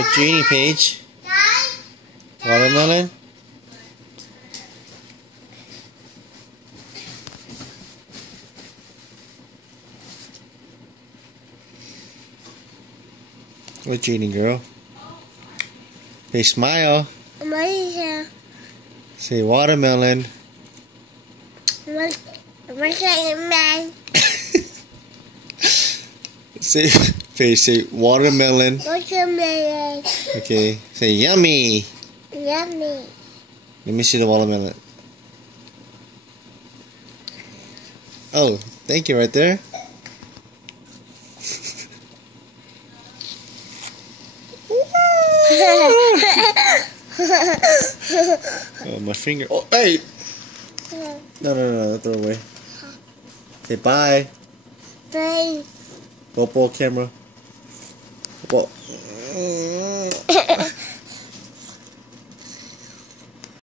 What you eating, Paige? Watermelon? What you eating, girl? Hey, smile. I'm right here. Say watermelon. I'm man. Say, Paige, say watermelon. Watermelon. Okay. Say yummy. Yummy. Let me see the watermelon. Oh, thank you right there. Oh, my finger. Oh, hey! No, throw it away. Say bye. Bye. Popo camera. Popo.